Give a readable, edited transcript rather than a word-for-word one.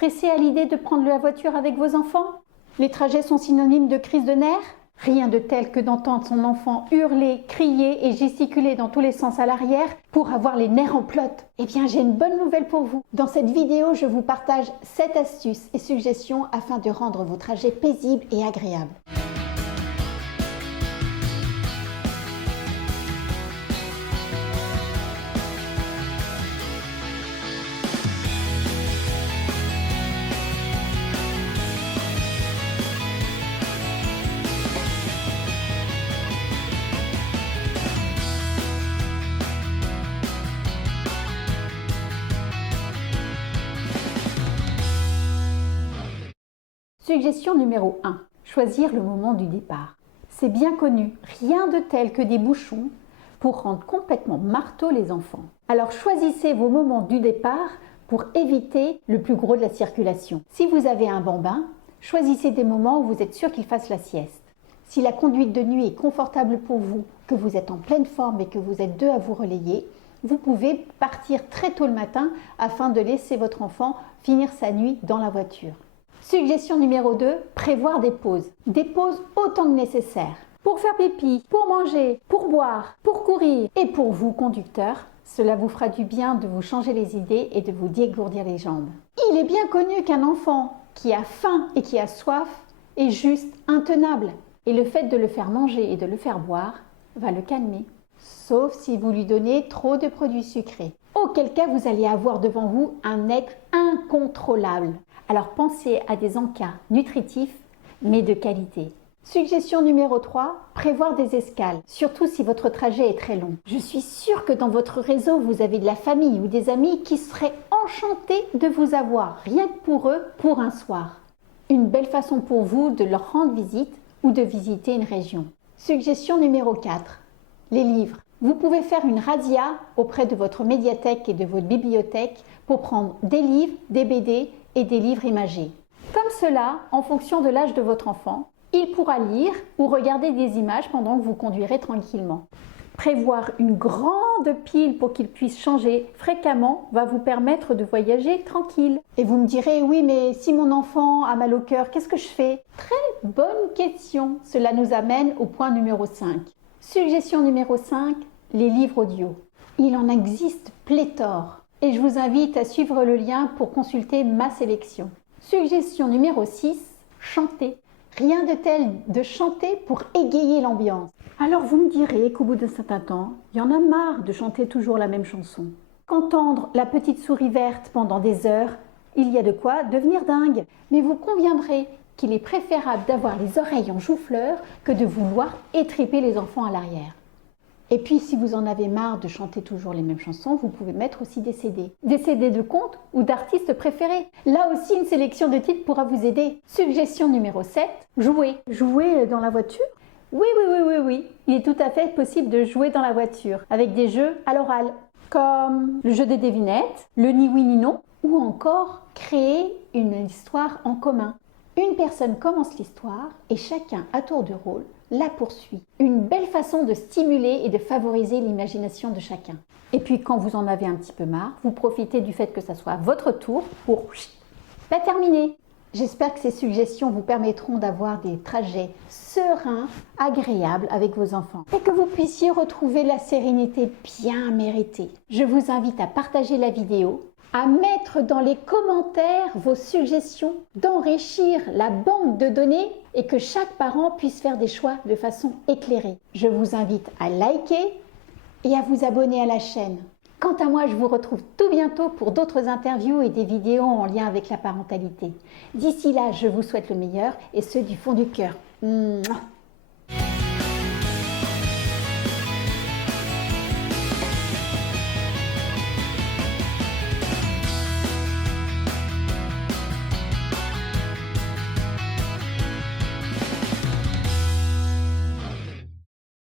Stressé à l'idée de prendre la voiture avec vos enfants? Les trajets sont synonymes de crise de nerfs? Rien de tel que d'entendre son enfant hurler, crier et gesticuler dans tous les sens à l'arrière pour avoir les nerfs en pelote. Eh bien, j'ai une bonne nouvelle pour vous. Dans cette vidéo, je vous partage 7 astuces et suggestions afin de rendre vos trajets paisibles et agréables. Suggestion numéro 1. Choisir le moment du départ. C'est bien connu, rien de tel que des bouchons pour rendre complètement marteau les enfants. Alors choisissez vos moments du départ pour éviter le plus gros de la circulation. Si vous avez un bambin, choisissez des moments où vous êtes sûr qu'il fasse la sieste. Si la conduite de nuit est confortable pour vous, que vous êtes en pleine forme et que vous êtes 2 à vous relayer, vous pouvez partir très tôt le matin afin de laisser votre enfant finir sa nuit dans la voiture. Suggestion numéro 2, prévoir des pauses. Des pauses autant que nécessaire. Pour faire pipi, pour manger, pour boire, pour courir et pour vous, conducteur, cela vous fera du bien de vous changer les idées et de vous dégourdir les jambes. Il est bien connu qu'un enfant qui a faim et qui a soif est juste intenable. Et le fait de le faire manger et de le faire boire va le calmer. Sauf si vous lui donnez trop de produits sucrés. Auquel cas vous allez avoir devant vous un être incontrôlable. Alors pensez à des encas nutritifs, mais de qualité. Suggestion numéro 3, prévoir des escales, surtout si votre trajet est très long. Je suis sûre que dans votre réseau, vous avez de la famille ou des amis qui seraient enchantés de vous avoir, rien que pour eux, pour un soir. Une belle façon pour vous de leur rendre visite ou de visiter une région. Suggestion numéro 4, les livres. Vous pouvez faire une razzia auprès de votre médiathèque et de votre bibliothèque pour prendre des livres, des BD et des livres imagés. Comme cela, en fonction de l'âge de votre enfant, il pourra lire ou regarder des images pendant que vous conduirez tranquillement. Prévoir une grande pile pour qu'il puisse changer fréquemment va vous permettre de voyager tranquille. Et vous me direz, oui, mais si mon enfant a mal au cœur, qu'est-ce que je fais? Très bonne question. Cela nous amène au point numéro 5. Suggestion numéro 5, les livres audio. Il en existe pléthore. Et je vous invite à suivre le lien pour consulter ma sélection. Suggestion numéro 6, chanter. Rien de tel de chanter pour égayer l'ambiance. Alors vous me direz qu'au bout d'un certain temps, il y en a marre de chanter toujours la même chanson. Qu'entendre la petite souris verte pendant des heures, il y a de quoi devenir dingue. Mais vous conviendrez qu'il est préférable d'avoir les oreilles en chou-fleur que de vouloir étriper les enfants à l'arrière. Et puis, si vous en avez marre de chanter toujours les mêmes chansons, vous pouvez mettre aussi des CD. Des CD de contes ou d'artistes préférés. Là aussi, une sélection de titres pourra vous aider. Suggestion numéro 7, jouer. Jouer dans la voiture? Oui. Il est tout à fait possible de jouer dans la voiture avec des jeux à l'oral, comme le jeu des devinettes, le ni oui ni non, ou encore créer une histoire en commun. Une personne commence l'histoire et chacun, à tour de rôle, la poursuit. Une belle façon de stimuler et de favoriser l'imagination de chacun. Et puis quand vous en avez un petit peu marre, vous profitez du fait que ça soit votre tour pour la terminer. J'espère que ces suggestions vous permettront d'avoir des trajets sereins, agréables avec vos enfants et que vous puissiez retrouver la sérénité bien méritée. Je vous invite à partager la vidéo, à mettre dans les commentaires vos suggestions, d'enrichir la banque de données et que chaque parent puisse faire des choix de façon éclairée. Je vous invite à liker et à vous abonner à la chaîne. Quant à moi, je vous retrouve tout bientôt pour d'autres interviews et des vidéos en lien avec la parentalité. D'ici là, je vous souhaite le meilleur et ce du fond du cœur. Mouah.